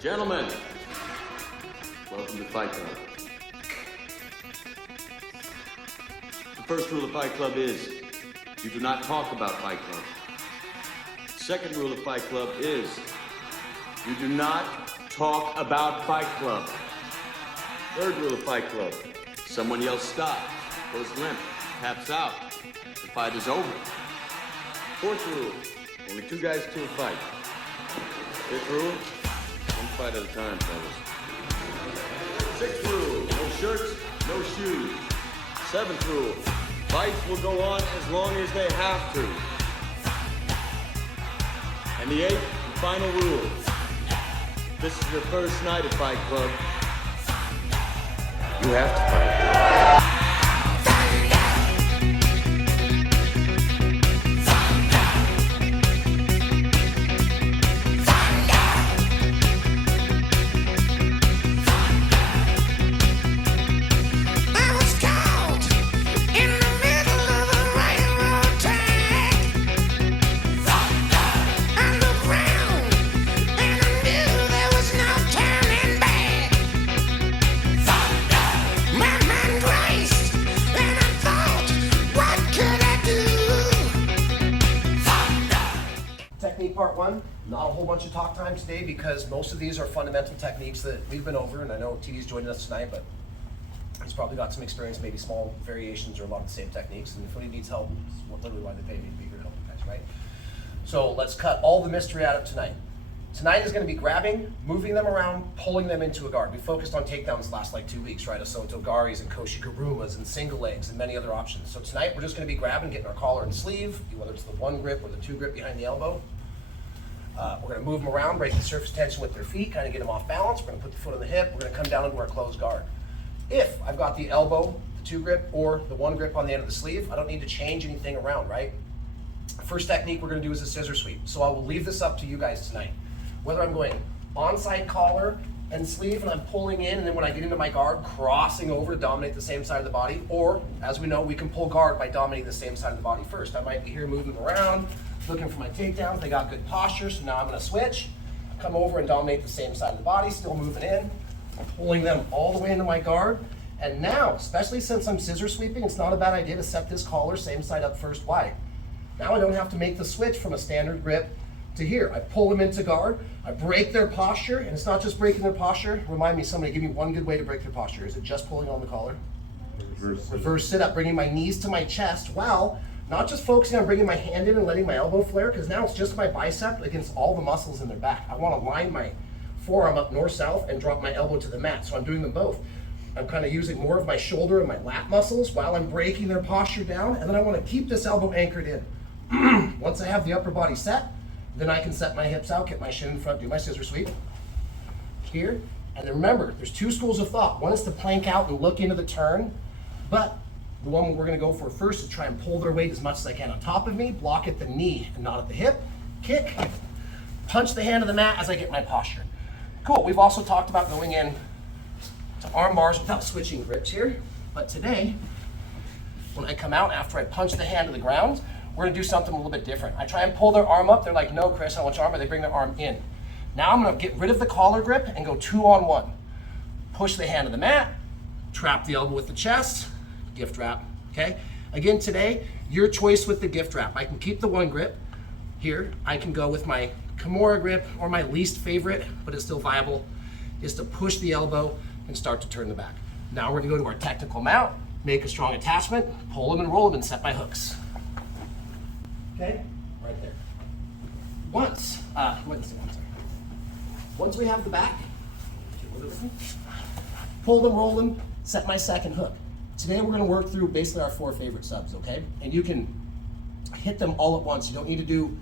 Gentlemen, welcome to Fight Club. The first rule of Fight Club is you do not talk about Fight Club. Second rule of Fight Club is you do not talk about Fight Club. Third rule of Fight Club, someone yells stop, goes limp, taps out, the fight is over. Fourth rule, only 2 guys to a fight. Fifth rule, 1 fight at a time, fellas. Sixth rule, no shirts, no shoes. Seventh rule, fights will go on as long as they have to. And the 8th and final rule, this is your first night at Fight Club. You have to fight. Technique part 1, not a whole bunch of talk time today because most of these are fundamental techniques that we've been over, and I know TD's joining us tonight, but he's probably got some experience, maybe small variations or a lot of the same techniques, and if anybody needs help, it's literally why they pay me to be here to help you guys, right? So let's cut all the mystery out of tonight. Tonight is going to be grabbing, moving them around, pulling them into a guard. We focused on takedowns the last like 2 weeks, right? Asoto garis and koshigurumas and single legs and many other options. So tonight we're just going to be grabbing, getting our collar and sleeve, whether it's the 1 grip or the 2 grip behind the elbow. We're going to move them around, break the surface tension with their feet, kind of get them off balance. We're going to put the foot on the hip. We're going to come down into our closed guard. If I've got the elbow, the 2 grip, or the 1 grip on the end of the sleeve, I don't need to change anything around, right? First technique we're going to do is a scissor sweep. So I will leave this up to you guys tonight. Whether I'm going onside collar and sleeve and I'm pulling in, and then when I get into my guard, crossing over to dominate the same side of the body, or as we know, we can pull guard by dominating the same side of the body first. I might be here moving around, looking for my takedowns. They got good posture, so now I'm going to switch, come over and dominate the same side of the body, still moving in, pulling them all the way into my guard. And now, especially since I'm scissor sweeping, it's not a bad idea to set this collar same side up first wide. Now I don't have to make the switch from a standard grip to here. I pull them into guard, I break their posture, and it's not just breaking their posture. Remind me, somebody give me one good way to break their posture. Is it just pulling on the collar? Reverse sit up, bringing my knees to my chest while not just focusing on bringing my hand in and letting my elbow flare, because now it's just my bicep against all the muscles in their back. I want to line my forearm up north-south and drop my elbow to the mat, so I'm doing them both. I'm kind of using more of my shoulder and my lat muscles while I'm breaking their posture down, and then I want to keep this elbow anchored in. Once I have the upper body set, then I can set my hips out, get my shin in front, do my scissor sweep here. And then remember, there's 2 schools of thought. One is to plank out and look into the turn, but the one we're going to go for first is try and pull their weight as much as I can on top of me, block at the knee and not at the hip, kick, punch the hand to the mat as I get my posture. Cool, we've also talked about going in to arm bars without switching grips here, but today, when I come out after I punch the hand to the ground, we're going to do something a little bit different. I try and pull their arm up. They're like, no, Chris, I want your arm. But they bring their arm in. Now I'm going to get rid of the collar grip and go 2-on-1. Push the hand to the mat, trap the elbow with the chest, gift wrap, okay? Again, today, your choice with the gift wrap. I can keep the 1 grip here. I can go with my Kimura grip, or my least favorite, but it's still viable, is to push the elbow and start to turn the back. Now we're going to go to our technical mount, make a strong attachment, pull them and roll them and set my hooks. Okay, right there. Once we have the back, pull them, roll them, set my second hook. Today we're going to work through basically our 4 favorite subs, okay? And you can hit them all at once. You don't need to do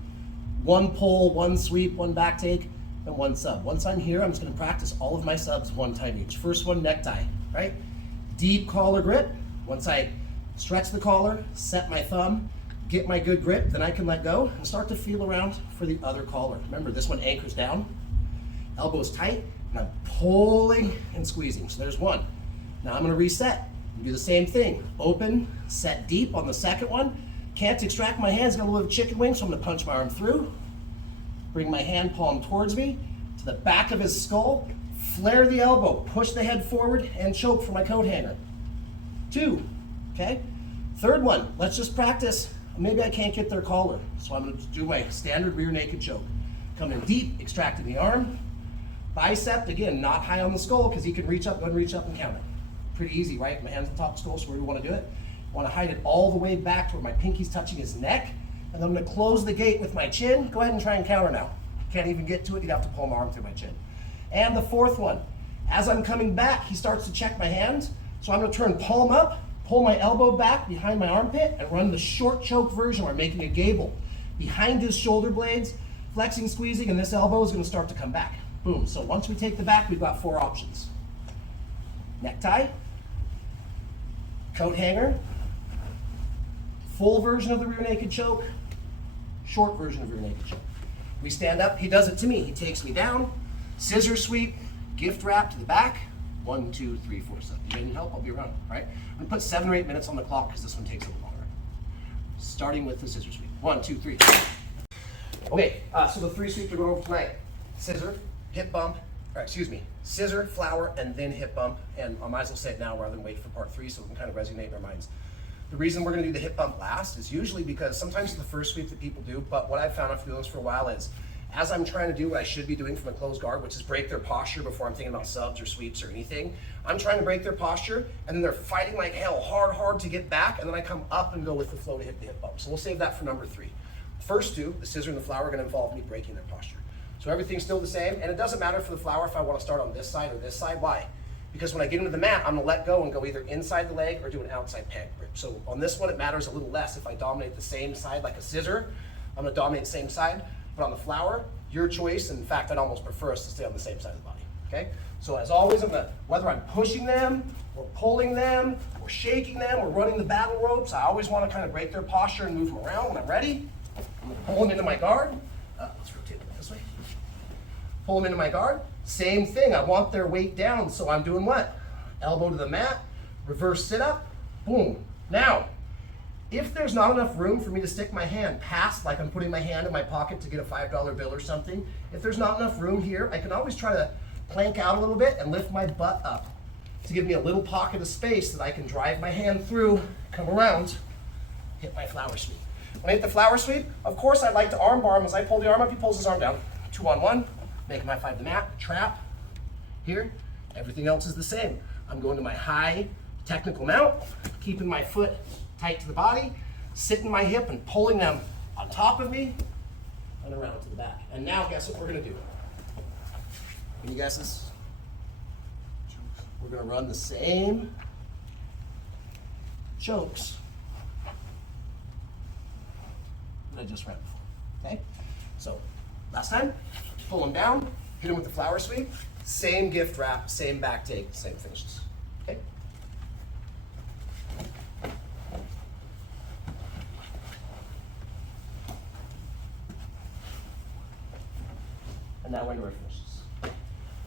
1 pull, 1 sweep, 1 back take, and 1 sub. Once I'm here, I'm just going to practice all of my subs 1 time each. First one, necktie, right? Deep collar grip. Once I stretch the collar, set my thumb, get my good grip, then I can let go and start to feel around for the other collar. Remember, this one anchors down, elbows tight, and I'm pulling and squeezing. So there's 1. Now I'm going to reset. Do the same thing. Open, set deep on the second one. Can't extract my hands, got a little bit of chicken wing, so I'm going to punch my arm through, bring my hand palm towards me, the back of his skull, flare the elbow, push the head forward, and choke for my coat hanger. 2, okay? Third one, let's just practice. Maybe I can't get their collar, so I'm gonna do my standard rear naked choke. Come in deep, extracting the arm. Bicep, again, not high on the skull because he can reach up, go ahead and reach up and count it. Pretty easy, right? My hand's on top of the skull, so where do we want to do it? I want to hide it all the way back to where my pinky's touching his neck, and then I'm going to close the gate with my chin. Go ahead and try and counter now. Can't even get to it, you'd have to pull my arm through my chin. And the fourth one, as I'm coming back, he starts to check my hands, so I'm going to turn palm up, pull my elbow back behind my armpit, and run the short choke version where I'm making a gable behind his shoulder blades, flexing, squeezing, and this elbow is going to start to come back. Boom. So once we take the back, we've got 4 options. Necktie, coat hanger, full version of the rear naked choke, short version of rear naked choke. We stand up, he does it to me. He takes me down, scissor sweep, gift wrap to the back. 1, 2, 3, 4, 7. You need help? I'll be around, right? I'm gonna put 7 or 8 minutes on the clock because this one takes a little longer. Starting with the scissor sweep. 1, 2, 3. Okay, so the 3 sweeps are going over tonight. Scissor, hip bump, or excuse me, scissor, flower, and then hip bump. And I might as well say it now rather than wait for part 3 so we can kind of resonate in our minds. The reason we're gonna do the hip bump last is usually because sometimes it's the first sweep that people do, but what I've found after doing this for a while is, as I'm trying to do what I should be doing from a closed guard, which is break their posture before I'm thinking about subs or sweeps or anything, I'm trying to break their posture, and then they're fighting like hell, hard to get back, and then I come up and go with the flow to hit the hip bump. So we'll save that for number 3. First 2, the scissor and the flower, are gonna involve me breaking their posture. So everything's still the same, and it doesn't matter for the flower if I want to start on this side or this side. Why? Because when I get into the mat, I'm going to let go and go either inside the leg or do an outside peg grip. So on this one, it matters a little less if I dominate the same side like a scissor. I'm going to dominate the same side, but on the flower, your choice. In fact, I'd almost prefer us to stay on the same side of the body, okay? So as always, whether I'm pushing them, or pulling them, or shaking them, or running the battle ropes, I always want to kind of break their posture and move them around. When I'm ready, I'm going to pull them into my guard. Let's rotate them this way. Pull them into my guard. Same thing, I want their weight down, so I'm doing what? Elbow to the mat, reverse sit up, boom. Now, if there's not enough room for me to stick my hand past, like I'm putting my hand in my pocket to get a $5 bill or something, if there's not enough room here, I can always try to plank out a little bit and lift my butt up to give me a little pocket of space that I can drive my hand through, come around, hit my flower sweep. When I hit the flower sweep, of course I'd like to arm bar him. As I pull the arm up, he pulls his arm down. 2 on 1, make him high five the mat, trap, here. Everything else is the same. I'm going to my high technical mount, keeping my foot tight to the body, sitting my hip and pulling them on top of me and around to the back. And now guess what we're gonna do? Any guesses? We're gonna run the same chokes that I just ran before, okay? So last time, pull them down, hit them with the flower sweep, same gift wrap, same back take, same finishes, okay? And now we're into our finishes.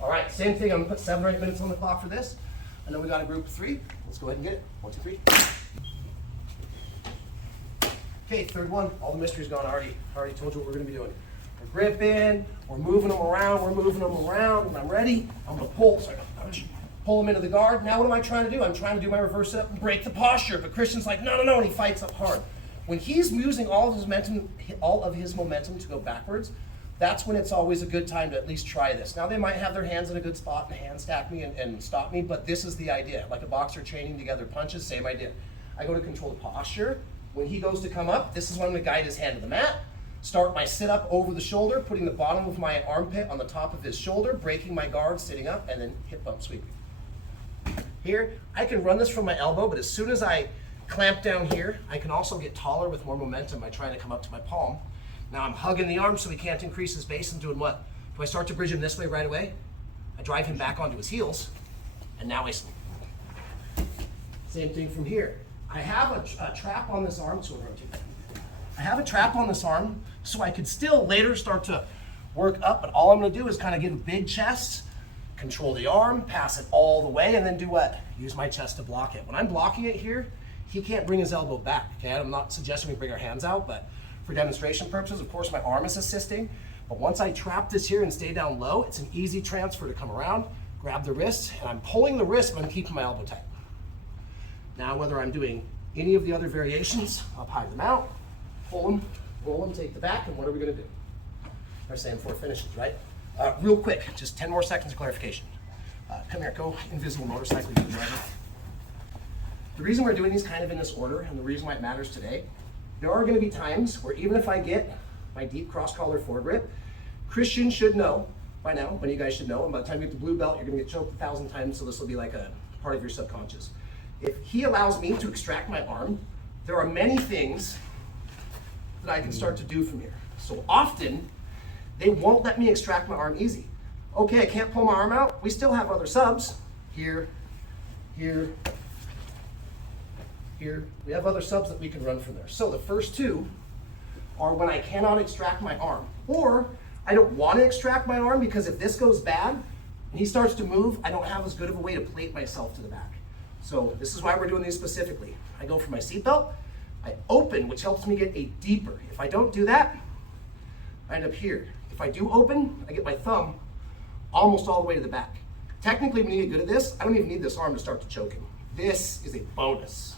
All right, same thing, I'm gonna put 7 or 8 minutes on the clock for this, and then we got a group of 3. Let's go ahead and get it. 1, 2, 3. Okay, third one, all the mystery's gone. I already told you what we're gonna be doing. We're gripping, we're moving them around, When I'm ready, I'm gonna pull, so I go, pull them into the guard. Now what am I trying to do? I'm trying to do my reverse up and break the posture, but Christian's like, no, and he fights up hard. When he's using all of his momentum to go backwards, that's when it's always a good time to at least try this. Now they might have their hands in a good spot and hand stack me and stop me, but this is the idea. Like a boxer chaining together punches, same idea. I go to control the posture. When he goes to come up, this is when I'm gonna guide his hand to the mat, start my sit up over the shoulder, putting the bottom of my armpit on the top of his shoulder, breaking my guard, sitting up, and then hip bump sweeping. Here, I can run this from my elbow, but as soon as I clamp down here, I can also get taller with more momentum by trying to come up to my palm. Now I'm hugging the arm so he can't increase his base and doing what? Do I start to bridge him this way right away? I drive him back onto his heels, and now I sleep. Same thing from here. I have a trap on this arm, I have a trap on this arm so I could still later start to work up, but all I'm gonna do is kind of get a big chest, control the arm, pass it all the way, and then do what? Use my chest to block it. When I'm blocking it here, he can't bring his elbow back, okay? I'm not suggesting we bring our hands out, but for demonstration purposes, of course, my arm is assisting, But once I trap this here and stay down low, it's an easy transfer to come around, grab the wrist, and I'm pulling the wrist, but I'm keeping my elbow tight. Now, whether I'm doing any of the other variations, I'll hide them out, pull them, roll them, take the back, and what are we gonna do? They're saying 4 finishes, right? Real quick, just 10 more seconds of clarification. Come here, go invisible motorcycle driver. The reason we're doing these kind of in this order, and the reason why it matters today, there are gonna be times where even if I get my deep cross collar foregrip, Christian should know by now, one of you guys should know, and by the time you get the blue belt, you're gonna get choked 1,000 times, so this will be like a part of your subconscious. If he allows me to extract my arm, there are many things that I can start to do from here. So often, they won't let me extract my arm easy. Okay, I can't pull my arm out. We still have other subs. Here, here, here. We have other subs that we can run from there. So the first 2 are when I cannot extract my arm. Or I don't want to extract my arm because if this goes bad and he starts to move, I don't have as good of a way to plate myself to the back. So this is why we're doing these specifically. I go for my seatbelt, I open, which helps me get a deeper. If I don't do that, I end up here. If I do open, I get my thumb almost all the way to the back. Technically, when you get good at this, I don't even need this arm to start to choke him. This is a bonus.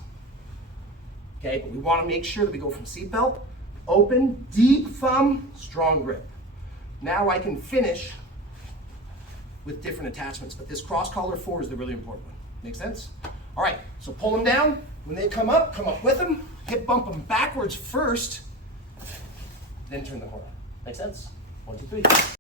Okay, but we want to make sure that we go from seatbelt, open, deep thumb, strong grip. Now I can finish with different attachments, but this cross collar 4 is the really important one. Make sense? All right, so pull them down. When they come up with them, hip bump them backwards first, then turn the corner. Make sense? 1, 2, 3.